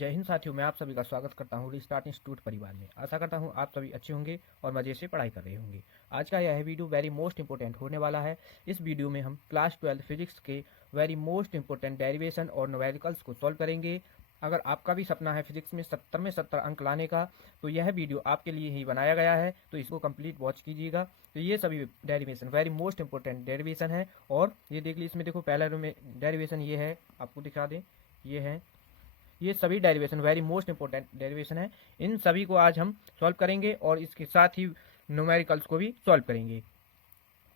जय हिंद साथियों, मैं आप सभी का स्वागत करता हूं रिस्टार्ट इंस्टीट्यूट परिवार में। आशा करता हूं आप सभी अच्छे होंगे और मजे से पढ़ाई कर रहे होंगे। आज का यह वीडियो वेरी मोस्ट इंपोर्टेंट होने वाला है। इस वीडियो में हम क्लास 12 फिजिक्स के वेरी मोस्ट इंपोर्टेंट डेरिवेशन और न्यूमेरिकल्स को सॉल्व करेंगे। अगर आपका भी सपना है फिजिक्स में 70 में 70 अंक लाने का, तो यह वीडियो आपके लिए ही बनाया गया है, तो इसको कंप्लीट वॉच कीजिएगा। तो ये सभी derivation very most important derivation है। और ये देख लीजिए, इसमें देखो पहला डेरिवेशन ये है, आपको दिखा दें, ये है। ये सभी derivation very most important derivation है। इन सभी को आज हम सॉल्व करेंगे और इसके साथ ही न्यूमेरिकल्स को भी सॉल्व करेंगे।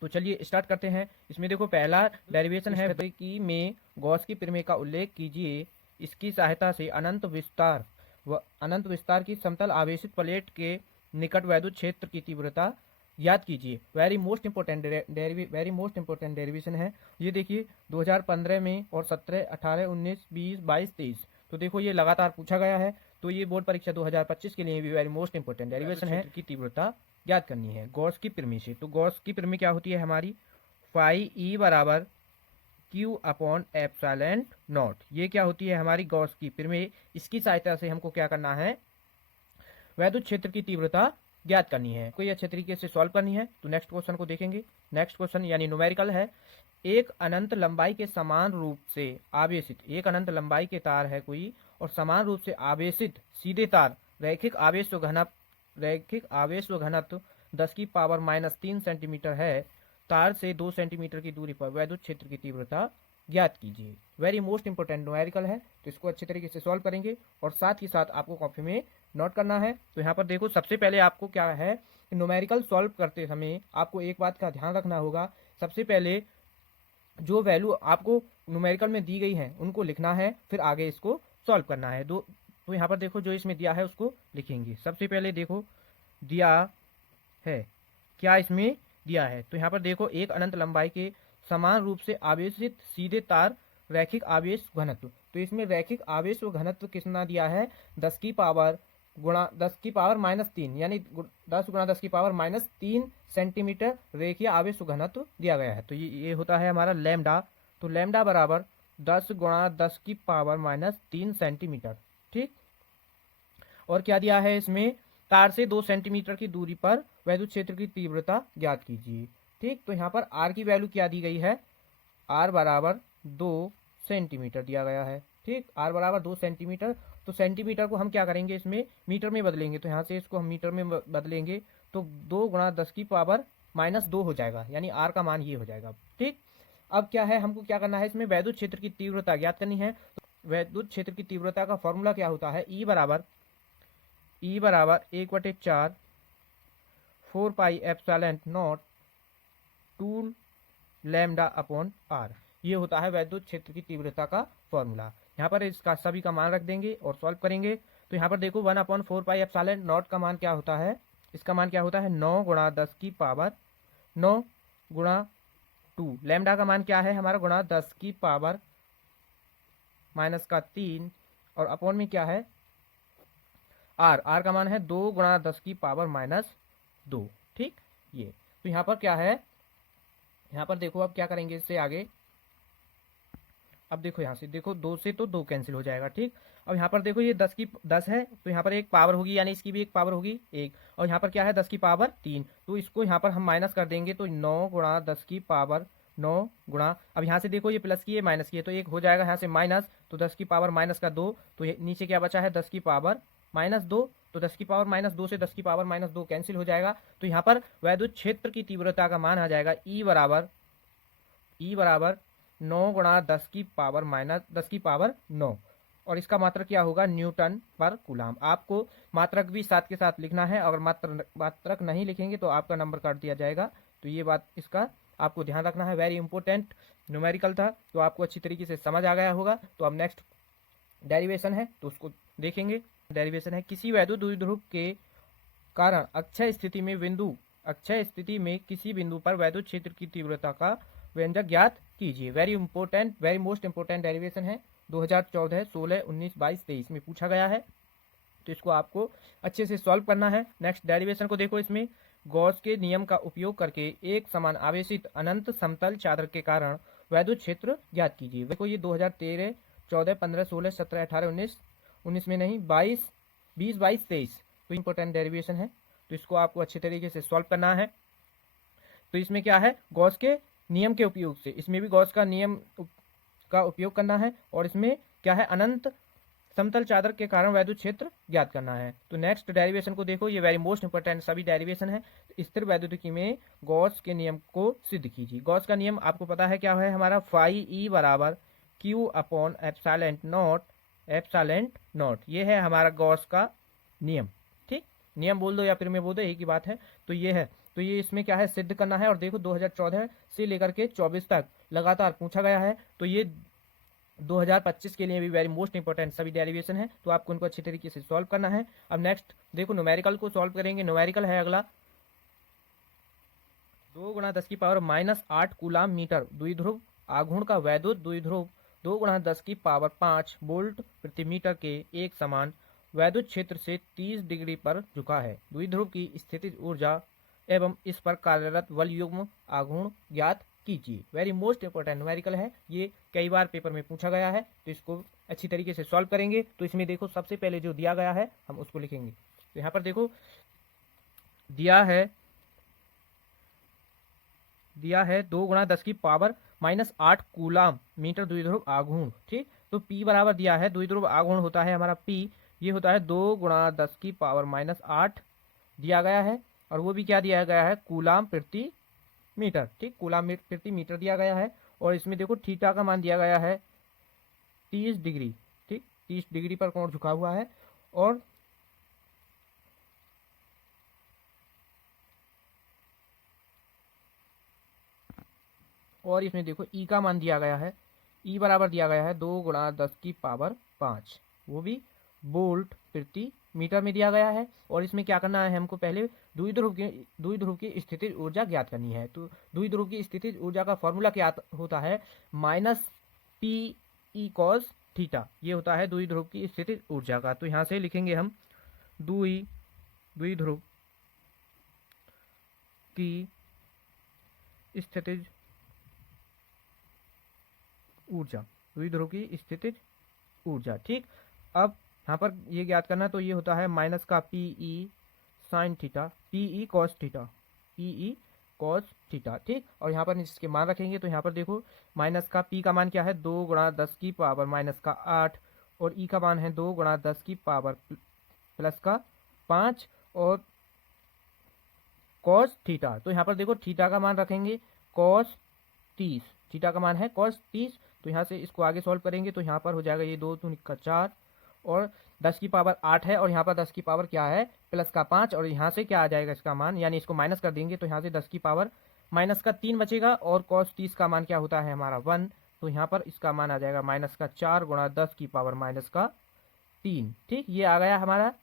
तो चलिए स्टार्ट करते हैं। इसमें देखो पहला डेरिवेशन है कि में गॉस की प्रमेय का उल्लेख कीजिए। इसकी सहायता से अनंत विस्तार की समतल आवेशित प्लेट के निकट वैद्युत क्षेत्र की तीव्रता याद कीजिए। वेरी मोस्ट इंपोर्टेंट डेरिवेशन है। ये देखिए 2015 में और 17, 18, 19, 20, 22, 23, तो देखो ये लगातार पूछा गया है। तो ये बोर्ड परीक्षा 2025 के लिए भी वेरी मोस्ट इंपोर्टेंट डेरिवेशन है की तीव्रता याद करनी है गॉस की प्रमेय से। तो गॉस की प्रमेय क्या होती है हमारी, फाई ई बराबर क्यू अपॉन एप्सिलॉन नॉट। ये क्या होती है हमारी गॉस की प्रमेय। इसकी सहायता से हमको क्या करना है, वैद्युत क्षेत्र की तीव्रता ज्ञात करनी है। कोई अच्छे तरीके से सॉल्व करनी है। तो नेक्स्ट क्वेश्चन को देखेंगे। नेक्स्ट क्वेश्चन यानी न्यूमेरिकल है। एक अनंत लंबाई के समान रूप से आवेशित, एक अनंत लंबाई के तार है कोई और समान रूप से आवेशित सीधे तार रैखिक आवेश व घनत्व 10⁻³ सेंटीमीटर है। तार से 2 सेंटीमीटर की दूरी पर वैद्युत क्षेत्र की तीव्रता ज्ञात कीजिए। वेरी मोस्ट इंपोर्टेंट न्यूमेरिकल है। तो इसको अच्छे तरीके से सॉल्व करेंगे और साथ ही साथ आपको कॉपी में नोट करना है। तो यहाँ पर देखो सबसे पहले आपको क्या है, न्यूमेरिकल सॉल्व करते समय आपको एक बात का ध्यान रखना होगा। सबसे पहले जो वैल्यू आपको न्यूमेरिकल में दी गई है उनको लिखना है, फिर आगे इसको सॉल्व करना है। तो यहाँ पर देखो जो इसमें दिया है उसको लिखेंगे। सबसे पहले देखो दिया है, क्या इसमें दिया है। तो यहाँ पर देखो एक अनंत लंबाई के समान रूप से आवेशित सीधे तार रैखिक आवेश घनत्व। तो इसमें रैखिक आवेश व घनत्व कितना दिया है, 10⁻³ यानी 10 × 10⁻³ सेंटीमीटर रेखीय आवेश व घनत्व दिया गया है। तो ये होता है हमारा लैम्डा। तो लैम्डा बराबर 10 × 10⁻³ सेंटीमीटर। ठीक। और क्या दिया है इसमें, तार से 2 सेंटीमीटर की दूरी पर वैद्युत क्षेत्र की तीव्रता ज्ञात कीजिए। ठीक। तो यहाँ पर आर की वैल्यू क्या दी गई है, आर बराबर 2 सेंटीमीटर दिया गया है। ठीक, आर बराबर 2 सेंटीमीटर। तो सेंटीमीटर को हम क्या करेंगे, इसमें मीटर में बदलेंगे। तो यहाँ से इसको हम मीटर में बदलेंगे तो 2 × 10⁻² हो जाएगा, यानी आर का मान ये हो जाएगा। ठीक। अब क्या है, हमको क्या करना है, इसमें वैद्युत क्षेत्र की तीव्रता ज्ञात करनी है। तो वैद्युत क्षेत्र की तीव्रता का फॉर्मूला क्या होता है, ई बराबर 1/4 4πε0 2 लैम्डा अपॉन आर। ये होता है वैद्युत क्षेत्र की तीव्रता का फॉर्मूला। यहाँ पर इसका सभी का मान रख देंगे और सॉल्व करेंगे। तो यहाँ पर देखो 1/4πε0 का मान क्या होता है, इसका मान क्या होता है 9 × 10⁻9 × 2। लैम्डा का मान क्या है हमारा, गुणा 10⁻³ और अपॉन में क्या है आर का मान है 2 × 10⁻²। ठीक। ये तो यहाँ पर क्या है, यहाँ पर देखो अब क्या करेंगे इससे आगे। अब देखो यहाँ से देखो 2 से तो 2 कैंसिल हो जाएगा। ठीक। अब यहाँ पर देखो ये 10 है, तो यहाँ पर एक पावर होगी, यानी इसकी भी एक पावर होगी 1। और यहाँ पर क्या है 10⁻3, तो इसको यहाँ पर हम माइनस कर देंगे। तो 9 × 10⁻9 गुणा, अब यहाँ से देखो ये प्लस की है माइनस की है, तो एक हो जाएगा यहाँ से माइनस, तो 10⁻2। तो नीचे क्या बचा है 10⁻2। तो 10⁻2 से 10⁻2 कैंसिल हो जाएगा। तो यहाँ पर वैद्युत क्षेत्र की तीव्रता का मान आ जाएगा ई बराबर 9 × 10⁻9। और इसका मात्रक क्या होगा, न्यूटन पर कूलाम। आपको मात्रक भी साथ के साथ लिखना है, अगर मात्रक नहीं लिखेंगे तो आपका नंबर काट दिया जाएगा। तो ये बात इसका आपको ध्यान रखना है। वेरी इंपॉर्टेंट न्यूमेरिकल था, तो आपको अच्छी तरीके से समझ आ गया होगा। तो अब नेक्स्ट डेरिवेशन है, तो उसको देखेंगे। डेरिवेशन है, किसी वैद्युत द्विध्रुव के कारण अक्षय स्थिति में किसी बिंदु पर वैद्युत क्षेत्र की तीव्रता का व्यंजक ज्ञात कीजिए। वेरी मोस्ट इंपोर्टेंट डेरिवेशन है। 2014, 16, 19, 22, 23 में पूछा गया है। तो इसको आपको अच्छे से सॉल्व करना है। नेक्स्ट डेरिवेशन को देखो। इसमें गॉस के नियम का उपयोग करके एक समान आवेशित अनंत समतल चादर के कारण वैद्युत क्षेत्र ज्ञात कीजिए। देखो ये 2013, 14, 15, 16, 17, 18, 19 19 में नहीं, 22, 20, 22, 23, तो इंपॉर्टेंट डेरिवेशन है, तो इसको आपको अच्छे तरीके से सॉल्व करना है। तो इसमें क्या है, गॉस के नियम के उपयोग से, इसमें भी गॉस का नियम का उपयोग करना है, और इसमें क्या है, अनंत समतल चादर के कारण वैद्युत क्षेत्र ज्ञात करना है। तो नेक्स्ट डेरिवेशन को देखो, ये वेरी मोस्ट इंपोर्टेंट सभी डेरिवेशन है। स्थिर वैद्युतिकी में गॉस के नियम को सिद्ध कीजिए। गॉस का नियम आपको पता है क्या है हमारा, फाई ई बराबर क्यू अपॉन एप्सिलॉन नॉट, ये है हमारा गॉस का नियम। ठीक, नियम बोल दो या फिर मैं बोल दो, एक ही बात है। तो ये है, तो ये इसमें क्या है, सिद्ध करना है। और देखो 2014 से लेकर के 24 तक लगातार पूछा गया है, तो ये 2025 के लिए भी वेरी मोस्ट इंपोर्टेंट सभी डेरिवेशन है, तो आपको उनको अच्छी तरीके से सॉल्व करना है। अब नेक्स्ट देखो न्यूमेरिकल को सॉल्व करेंगे। न्यूमेरिकल है अगला, 2 गुणा 10 की पावर -8 कूलाम मीटर द्विध्रुव आघूर्ण का वैद्युत द्विध्रुव 2 गुणा 10 की पावर 5 वोल्ट प्रति मीटर के एक समान वैद्युत क्षेत्र से 30 डिग्री पर झुका है। द्विध्रुव की स्थितिज ऊर्जा एवं इस पर कार्यरत बल युग्म आघूर्ण ज्ञात कीजिए। वेरी मोस्ट इंपोर्टेंट न्यूमेरिकल है, ये कई बार पेपर में पूछा गया है, तो इसको अच्छी तरीके से सॉल्व करेंगे। तो इसमें देखो सबसे पहले जो दिया गया है हम उसको लिखेंगे। तो यहाँ पर देखो दिया है 2 गुणा 10 की पावर -8 कूलाम मीटर द्विध्रुव आघूर्ण। ठीक, तो P बराबर दिया है, द्विध्रुव आघूर्ण होता है हमारा P, ये होता है 2 गुणा 10 की पावर -8 दिया गया है, और वो भी क्या दिया गया है, कूलाम प्रति मीटर। ठीक, कूलाम प्रति मीटर दिया गया है। और इसमें देखो थीटा का मान दिया गया है 30 डिग्री। ठीक, 30 डिग्री पर कोण झुका हुआ है। और इसमें देखो ई का मान दिया गया है, ई बराबर दिया गया है 2 गुणा 10 की पावर 5, वो वोल्ट प्रति मीटर में दिया गया है। और इसमें क्या करना है, हमको पहले द्विध्रुव की स्थितिज ऊर्जा ज्ञात करनी है। तो द्विध्रुव की स्थितिज ऊर्जा का फॉर्मूला क्या होता है, -P cos थीटा, ये होता है द्विध्रुव की स्थितिज ऊर्जा का। तो यहाँ से लिखेंगे हम द्विध्रुव की स्थितिज ऊर्जा, द्विध्रुव की स्थितिज ऊर्जा। ठीक, अब यहाँ पर ये ज्ञात करना, तो ये होता है माइनस का Pe sine theta, Pe cos theta. ठीक, और यहाँ पर इसके मान रखेंगे, तो यहाँ पर देखो माइनस का P का मान क्या है, 2 गुणा 10 की पावर -8, और E का मान है 2 गुणा 10 की पावर +5, और cos थीटा, तो यहाँ पर देखो थीटा का मान रखेंगे cos 30, थीटा का मान है cos 30। तो यहाँ से इसको आगे सॉल्व करेंगे, तो यहाँ पर हो जाएगा ये 2 दूनी का 4, और 10 की पावर 8 है, और यहाँ पर 10 की पावर क्या है, +5, और यहाँ से क्या आ जाएगा इसका मान, यानी इसको माइनस कर देंगे, तो यहाँ से 10 की पावर -3 बचेगा, और cos 30 का मान क्या होता है हमारा 1, तो यहाँ पर इसका मान आ जाएगा -4 गुणा 10 की पावर -3। ठीक, ये आ गया हमारा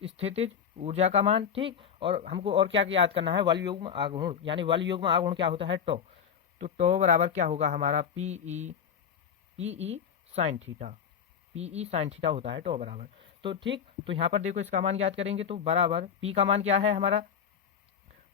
स्थितिज ऊर्जा का मान। ठीक, और हमको और क्या याद करना है, बल युग्म आघूर्ण, यानी बल युग्म आघूर्ण क्या होता है, टो। तो टो बराबर क्या होगा हमारा, Pe साइन थीटा होता है टो बराबर। तो ठीक, तो यहाँ पर देखो इसका मान ज्ञात करेंगे, तो बराबर P का मान क्या है हमारा,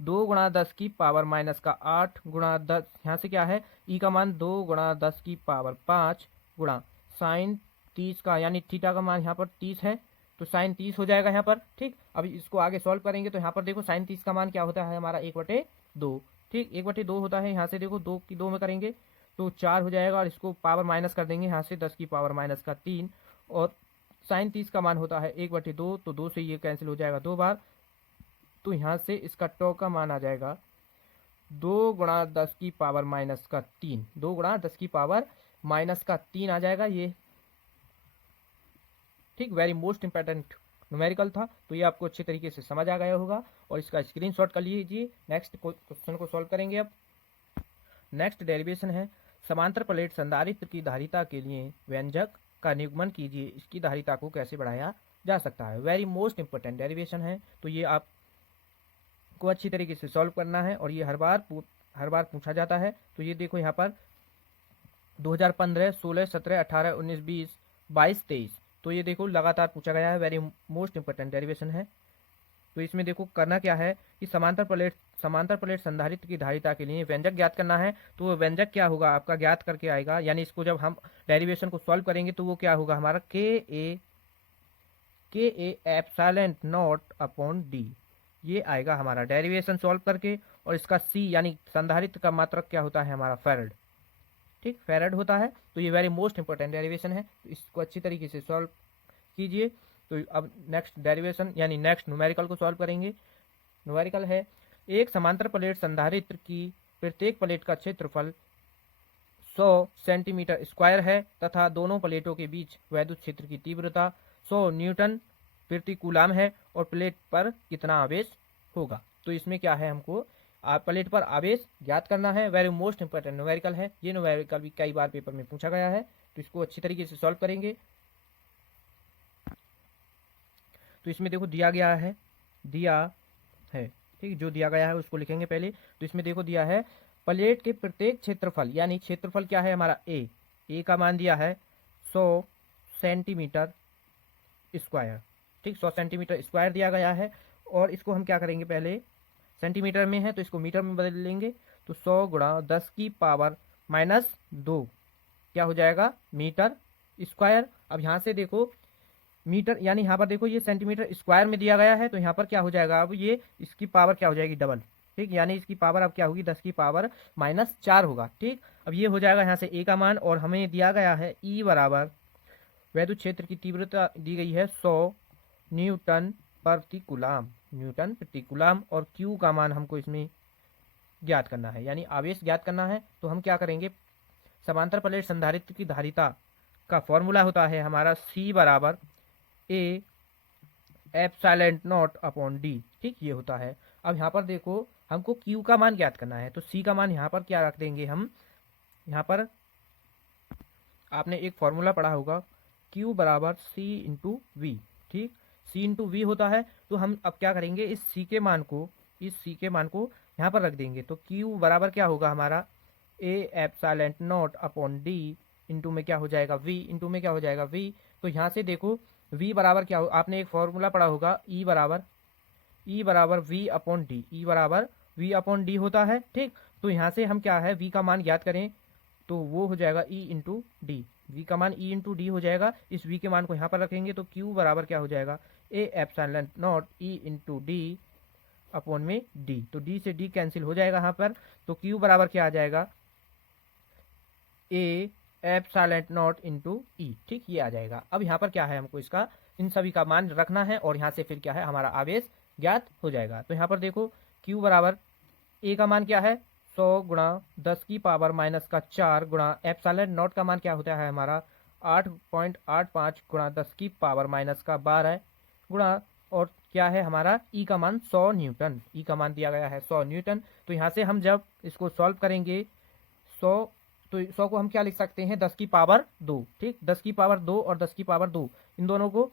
2 गुणा 10 की पावर -8 गुणा 10, यहाँ से क्या है, E का मान 2 गुणा 10 की पावर 5 गुणा साइन 30 का, यानी थीटा का मान यहाँ पर 30 है, तो साइन 30 हो जाएगा यहाँ पर। ठीक, अब इसको आगे सॉल्व करेंगे, तो यहाँ पर देखो साइन 30 का मान क्या होता है हमारा 1/2। ठीक, 1/2 होता है, यहाँ से देखो 2 की 2 में करेंगे तो 4 हो जाएगा, और इसको पावर माइनस कर देंगे यहाँ से 10 की पावर -3, और साइन 30 का मान होता है 1/2, तो 2 से ये कैंसिल हो जाएगा 2 बार, तो यहाँ से इसका टो का मान आ जाएगा 2 गुणा 10 की पावर -3, 2 गुणा 10 की पावर -3 आ जाएगा ये। ठीक, वेरी मोस्ट इंपॉर्टेंट न्यूमेरिकल था, तो ये आपको अच्छे तरीके से समझ आ गया होगा, और इसका स्क्रीनशॉट कर लीजिए। नेक्स्ट क्वेश्चन को सॉल्व करेंगे। अब नेक्स्ट डेरिवेशन है, समांतर प्लेट संधारित्र की धारिता के लिए व्यंजक का निगमन कीजिए, इसकी धारिता को कैसे बढ़ाया जा सकता है। वेरी मोस्ट इंपोर्टेंट डेरिवेशन है, तो ये आपको अच्छी तरीके से सॉल्व करना है, और ये हर बार पूछा जाता है। तो ये देखो यहाँ पर 2015, 16, 17, 18, 19, 20, 22, 23, तो ये देखो लगातार पूछा गया है, वेरी मोस्ट इंपोर्टेंट डेरिवेशन है। तो इसमें देखो करना क्या है कि समांतर प्लेट संधारित्र की धारिता के लिए व्यंजक ज्ञात करना है। तो वो व्यंजक क्या होगा आपका, ज्ञात करके आएगा, यानी इसको जब हम डेरिवेशन को सॉल्व करेंगे तो वो क्या होगा हमारा, Ka के A epsilon not upon D. ये आएगा हमारा डेरिवेशन सॉल्व करके। और इसका सी यानी संधारित्र का मात्रक क्या होता है हमारा फैराड, ठीक, फैराड होता है। तो ये वेरी मोस्ट इंपॉर्टेंट डेरिवेशन है, तो इसको अच्छी तरीके से सॉल्व कीजिए। तो अब नेक्स्ट डेरिवेशन यानी नेक्स्ट न्यूमेरिकल को सॉल्व करेंगे। न्यूमेरिकल है, एक समांतर प्लेट संधारित्र की प्रत्येक प्लेट का क्षेत्रफल 100 सेंटीमीटर स्क्वायर है तथा दोनों प्लेटों के बीच वैद्युत क्षेत्र की तीव्रता 100 न्यूटन प्रति कूलाम है और प्लेट पर कितना आवेश होगा। तो इसमें क्या है, हमको प्लेट पर आवेश ज्ञात करना है। वेरी मोस्ट इंपोर्टेंट न्यूमेरिकल है, ये न्यूमेरिकल भी कई बार पेपर में पूछा गया है, तो इसको अच्छी तरीके से सॉल्व करेंगे। तो इसमें देखो दिया गया है ठीक, जो दिया गया है उसको लिखेंगे पहले। तो इसमें देखो दिया है प्लेट के प्रत्येक क्षेत्रफल यानी क्षेत्रफल क्या है हमारा ए का मान दिया है 100 सेंटीमीटर स्क्वायर, ठीक, 100 सेंटीमीटर स्क्वायर दिया गया है। और इसको हम क्या करेंगे, पहले सेंटीमीटर में है तो इसको मीटर में बदल लेंगे। तो 100 गुणा 10 की पावर -2 क्या हो जाएगा, मीटर स्क्वायर। अब यहाँ से देखो मीटर यानी यहाँ पर देखो ये सेंटीमीटर स्क्वायर में दिया गया है, तो यहाँ पर क्या हो जाएगा, अब ये इसकी पावर क्या हो जाएगी, डबल, ठीक, यानी इसकी पावर अब क्या होगी, 10 की पावर -4 होगा, ठीक। अब ये हो जाएगा यहाँ से ए का मान, और हमें दिया गया है ई बराबर वैद्युत क्षेत्र की तीव्रता दी गई है 100 न्यूटन प्रति कूलाम, और क्यू का मान हमको इसमें ज्ञात करना है यानी आवेश ज्ञात करना है। तो हम क्या करेंगे, समांतर प्लेट संधारित्र की धारिता का फॉर्मूला होता है हमारा सी बराबर A epsilon not upon D, ठीक, ये होता है। अब यहाँ पर देखो हमको क्यू का मान ज्ञात करना है, तो सी का मान यहाँ पर क्या रख देंगे हम, यहाँ पर आपने एक फॉर्मूला पढ़ा होगा क्यू बराबर सी इंटू वी, ठीक, सी इंटू वी होता है। तो हम अब क्या करेंगे, इस सी के मान को यहाँ पर रख देंगे। तो क्यू बराबर क्या होगा हमारा A epsilon not upon D into में क्या हो जाएगा वी। तो यहाँ से देखो v बराबर क्या हो, आपने एक फॉर्मूला पढ़ा होगा ई बराबर वी अपॉन डी होता है, ठीक। तो यहाँ से हम क्या है v का मान ज्ञात करें, तो वो हो जाएगा ई इंटू डी, वी का मान ई इंटू डी हो जाएगा। इस v के मान को यहाँ पर रखेंगे तो q बराबर क्या हो जाएगा, A epsilon not E into D upon में डी। तो डी से डी कैंसिल हो जाएगा यहाँ पर, तो q बराबर क्या आ जाएगा, ए एप्सिलॉन नॉट इंटू ई, ठीक, ये आ जाएगा। अब यहाँ पर क्या है, हमको इसका इन सभी का मान रखना है और यहाँ से फिर क्या है हमारा आवेश ज्ञात हो जाएगा। तो यहाँ पर देखो Q बराबर ए का मान क्या है 100 गुणा 10 की पावर -4 गुणा एप्सिलॉन नॉट का मान क्या होता है हमारा 8.85 गुणा 10 की पावर -12 गुणा, और क्या है हमारा ई का मान 100 न्यूटन, ई का मान दिया गया है 100 न्यूटन। तो यहाँ से हम जब इसको सॉल्व करेंगे 100, तो 100 को हम क्या लिख सकते हैं 10 की पावर 2, ठीक, 10 की पावर 2 और 10 की पावर 2 इन दोनों को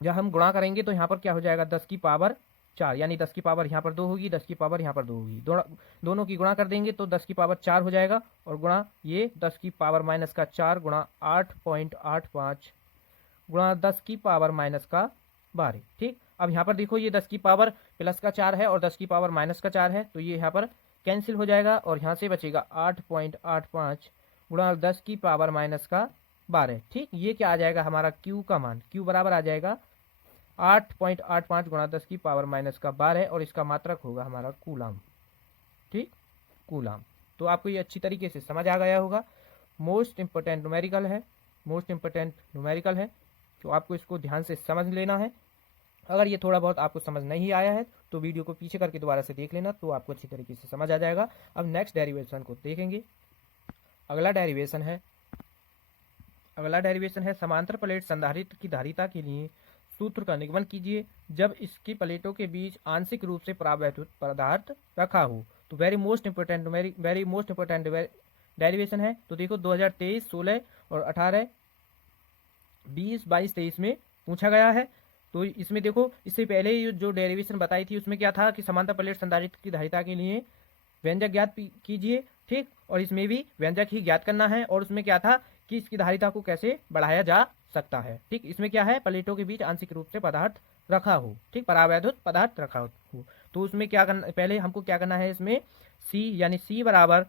जब हम गुणा करेंगे तो यहाँ पर क्या हो जाएगा 10 की पावर 4, यानी 10 की पावर यहाँ पर 2 होगी, 10 की पावर यहाँ पर 2 होगी, दोनों की गुणा कर देंगे तो 10 की पावर 4 हो जाएगा, और गुणा ये 10 की पावर -4 गुणा 8.85 गुणा 10 की पावर -12, ठीक। अब यहाँ पर देखो ये 10 की पावर +4 है और 10 की पावर -4 है, तो ये यहाँ पर कैंसिल हो जाएगा और यहाँ से बचेगा 8.85 गुणा 10 की पावर -12, ठीक। ये क्या आ जाएगा हमारा Q का मान, Q बराबर आ जाएगा 8.85 गुणा 10 की पावर -12, और इसका मात्रक होगा हमारा कूलाम, ठीक, कूलाम। तो आपको ये अच्छी तरीके से समझ आ गया होगा। मोस्ट इंपोर्टेंट न्यूमेरिकल है, तो आपको इसको ध्यान से समझ लेना है। अगर ये थोड़ा बहुत आपको समझ नहीं आया है तो वीडियो को पीछे करके दोबारा से देख लेना, तो आपको अच्छी तरीके से समझ आ जाएगा। अब नेक्स्ट डेरिवेशन को देखेंगे। अगला डेरिवेशन है समांतर प्लेट संधारित्र की धारिता के लिए सूत्र का निगमन कीजिए जब इसकी प्लेटों के बीच आंशिक रूप से परावैद्युत पदार्थ रखा हो। तो वेरी मोस्ट इंपोर्टेंट डेरिवेशन है। तो देखो 2023, 16 और 18, 20, 22, 23 में पूछा गया है। तो इसमें देखो इससे पहले जो डेरिवेशन बताई थी उसमें क्या था कि समांतर प्लेट संधारित्र की धारिता के लिए व्यंजक ज्ञात कीजिए, ठीक, और इसमें भी व्यंजक ही ज्ञात करना है। और उसमें क्या था कि इसकी धारिता को कैसे बढ़ाया जा सकता है, ठीक। इसमें क्या है, प्लेटों के बीच आंशिक रूप से पदार्थ रखा हो, ठीक, परावैद्युत पदार्थ रखा हो। तो उसमें क्या करना, पहले हमको क्या करना है, इसमें C यानी C बराबर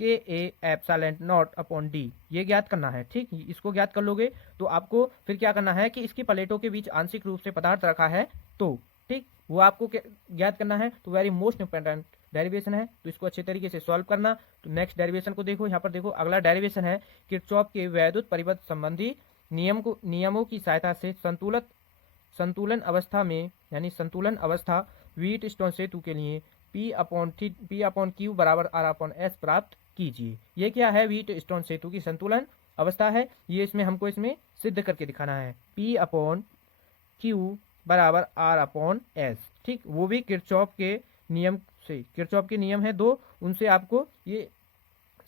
के A epsilon not upon D, ये ज्ञात करना है। ठीक, इसको ज्ञात कर लोगे तो आपको फिर क्या करना है कि इसकी प्लेटों के बीच आंशिक रूप से पदार्थ रखा है तो ठीक, वो आपको ज्ञात करना है। तो वेरी मोस्ट इंपॉर्टेंट डेरिवेशन है, तो इसको अच्छे तरीके से सॉल्व करना। तो नेक्स्ट डेरिवेशन को देखो, यहाँ पर देखो अगला डेरिवेशन है किरचॉफ के वैद्युत परिपथ संबंधी नियमों की सहायता से संतुलन अवस्था में यानी संतुलन अवस्था व्हीट स्टोन सेतु के लिए P अपॉन क्यू बराबर R अपॉन S प्राप्त कीजिए। ये क्या है, व्हीट स्टोन सेतु की संतुलन अवस्था है, ये इसमें हमको इसमें सिद्ध करके दिखाना है। P अपॉन क्यू बराबर R अपॉन S, ठीक, वो भी किरचॉफ के नियम से, किरचॉफ के नियम है दो, उनसे आपको ये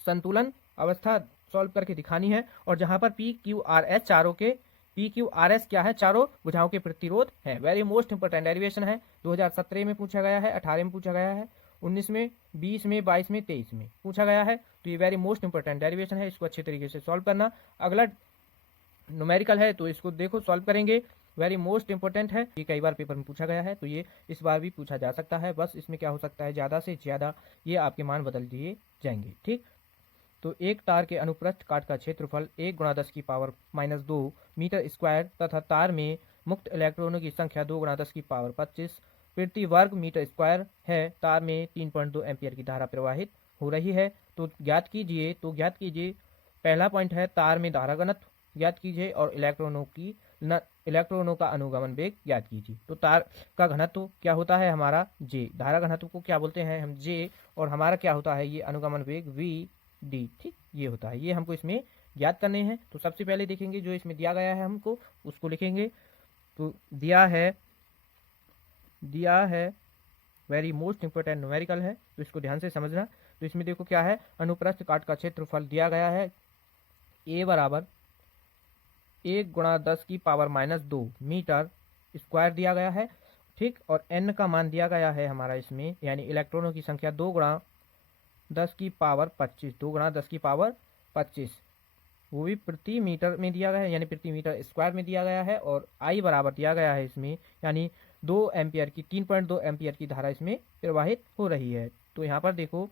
संतुलन अवस्था सॉल्व करके दिखानी है। और जहां पर P Q R S चारों के P Q R S क्या है, चारों भुजाओं के प्रतिरोध है। वेरी मोस्ट इंपोर्टेंट डेरिवेशन है, 2017 में पूछा गया है, 18 में पूछा गया है, 19 में, 20 में, 22 में, 23 में पूछा गया है। तो ये वेरी मोस्ट इंपोर्टेंट डेरिवेशन है, इसको अच्छे तरीके से सॉल्व करना। अगला न्यूमेरिकल है, तो इसको देखो सॉल्व करेंगे, वेरी मोस्ट इंपोर्टेंट है, ये कई बार पेपर में पूछा गया है, तो ये इस बार भी पूछा जा सकता है। बस इसमें क्या हो सकता है, ज़्यादा से ज़्यादा ये आपके मान बदल दिए जाएंगे। ठीक, तो एक तार के अनुप्रस्थ काट का क्षेत्रफल 1 गुणा 10 की पावर -2 मीटर स्क्वायर तथा तार में मुक्त इलेक्ट्रॉनों की संख्या 2 गुणा 10 की पावर 25 प्रति वर्ग मीटर स्क्वायर है। तार में 3.2 एम्पियर की धारा प्रवाहित हो रही है। तो ज्ञात कीजिए पहला पॉइंट है तार में धारा घनत्व ज्ञात कीजिए और इलेक्ट्रॉनों का अनुगमन वेग ज्ञात कीजिए। तो तार का घनत्व क्या होता है हमारा जे, धारा घनत्व को क्या बोलते हैं हम जे, और हमारा क्या होता है ये अनुगमन वेग वी डी। ठीक, ये होता है, ये हमको इसमें ज्ञात करने हैं। तो सबसे पहले देखेंगे जो इसमें दिया गया है हमको उसको लिखेंगे। तो दिया है वेरी मोस्ट इंपोर्टेंट न्यूमेरिकल है, तो इसको ध्यान से समझना। तो इसमें देखो क्या है, अनुप्रस्थ काट का क्षेत्रफल दिया गया है ए बराबर 1 गुणा 10 की पावर -2 मीटर स्क्वायर दिया गया है। ठीक, और एन का मान दिया गया है हमारा इसमें, यानी इलेक्ट्रॉनों की संख्या 2 गुणा 10 की पावर 25, 2 गुणा 10 की पावर 25, वो भी प्रति मीटर में दिया गया है, यानी प्रति मीटर स्क्वायर में दिया गया है। और आई बराबर दिया गया है इसमें, यानी 2 एम्पियर की 3.2 एम्पियर की धारा इसमें प्रवाहित हो रही है। तो यहाँ पर देखो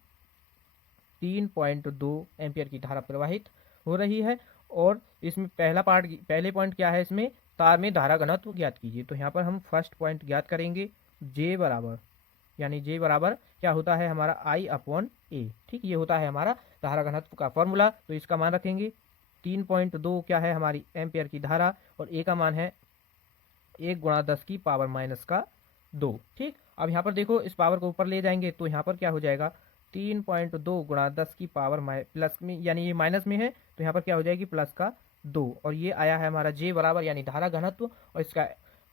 3.2 एम्पियर की धारा प्रवाहित हो रही है। और इसमें पहले पॉइंट क्या है, इसमें तार में धारा घनत्व ज्ञात कीजिए। तो यहाँ पर हम फर्स्ट पॉइंट ज्ञात करेंगे, जे बराबर क्या होता है हमारा I अपॉन ए। ठीक, ये होता है हमारा धारा घनत्व का फॉर्मूला। तो इसका मान रखेंगे 3.2 क्या है हमारी एम्पियर की धारा, और ए का मान है 1 गुणा 10 की पावर -2। ठीक, अब यहाँ पर देखो इस पावर को ऊपर ले जाएंगे तो यहाँ पर क्या हो जाएगा, 3.2 गुणा 10 की पावर प्लस में, यानी ये माइनस में है तो यहाँ पर क्या हो जाएगी प्लस का 2, और ये आया है हमारा जे बराबर यानी धारा घनत्व, और इसका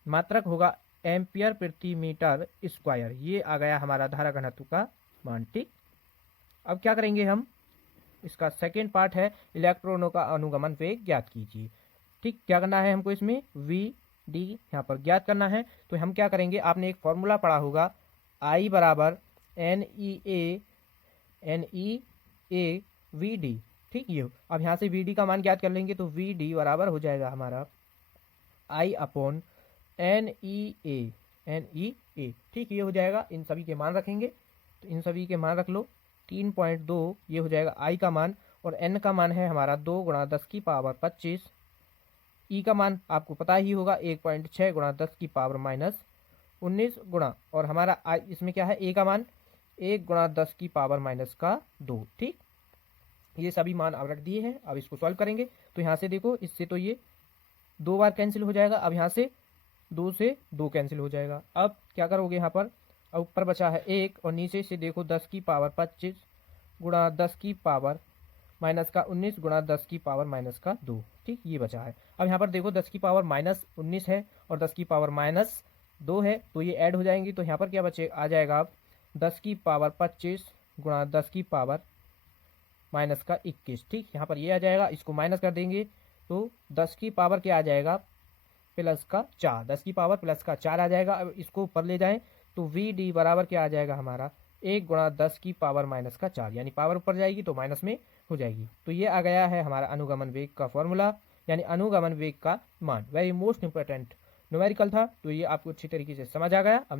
मात्रक होगा एम्पियर प्रति मीटर स्क्वायर। ये आ गया हमारा धारा घनत्व का मान। ठीक, अब क्या करेंगे हम, इसका सेकेंड पार्ट है इलेक्ट्रॉनों का अनुगमन वेग ज्ञात कीजिए। ठीक, क्या करना है हमको इसमें वी डी यहाँ पर ज्ञात करना है। तो हम क्या करेंगे, आपने एक फॉर्मूला पढ़ा होगा आई बराबर N E A V D. ठीक, ये अब यहाँ से वी डी का मान ज्ञात कर लेंगे, तो वी डी बराबर हो जाएगा हमारा आई अपॉन एन ई ए। ठीक, ये हो जाएगा, इन सभी के मान रखेंगे, तो इन सभी के मान रख लो। 3.2 ये हो जाएगा आई का मान, और एन का मान है हमारा 2 गुणा 10 की पावर 25, ई का मान आपको पता ही होगा 1.6 गुणा 10 की पावर -19 गुणा, और हमारा आई इसमें क्या है, ए का मान 1 गुणा 10 की पावर -2। ठीक, ये सभी मान आप रख दिए हैं। अब इसको सॉल्व करेंगे, तो यहाँ से देखो इससे तो ये 2 बार कैंसिल हो जाएगा, अब यहाँ से 2 से 2 कैंसिल हो जाएगा। अब क्या करोगे यहाँ पर, अब ऊपर बचा है 1, और नीचे से देखो 10 की पावर 25 गुणा 10 की पावर -19 गुणा 10 की पावर -2। ठीक, ये बचा है। अब यहाँ पर देखो 10 की पावर -19 है और 10 की पावर -2 है, तो ये ऐड हो जाएंगी। तो यहाँ पर क्या बचे आ जाएगा, अब 10 की पावर 25 गुणा 10 की पावर -21। ठीक, यहाँ पर ये आ जाएगा, इसको माइनस कर देंगे तो 10 की पावर क्या आ जाएगा, +4, 10 की पावर +4 आ जाएगा। अब इसको ऊपर ले जाएं तो वी डी बराबर क्या आ जाएगा हमारा 1 गुणा 10 की पावर -4, यानी पावर ऊपर जाएगी तो माइनस में हो जाएगी। तो ये आ गया है हमारा अनुगमन वेग का फॉर्मूला, यानी अनुगमन वेग का मान। वेरी मोस्ट इंपोर्टेंट न्यूमेरिकल था, तो ये आपको अच्छी तरीके से समझ आ गया। अब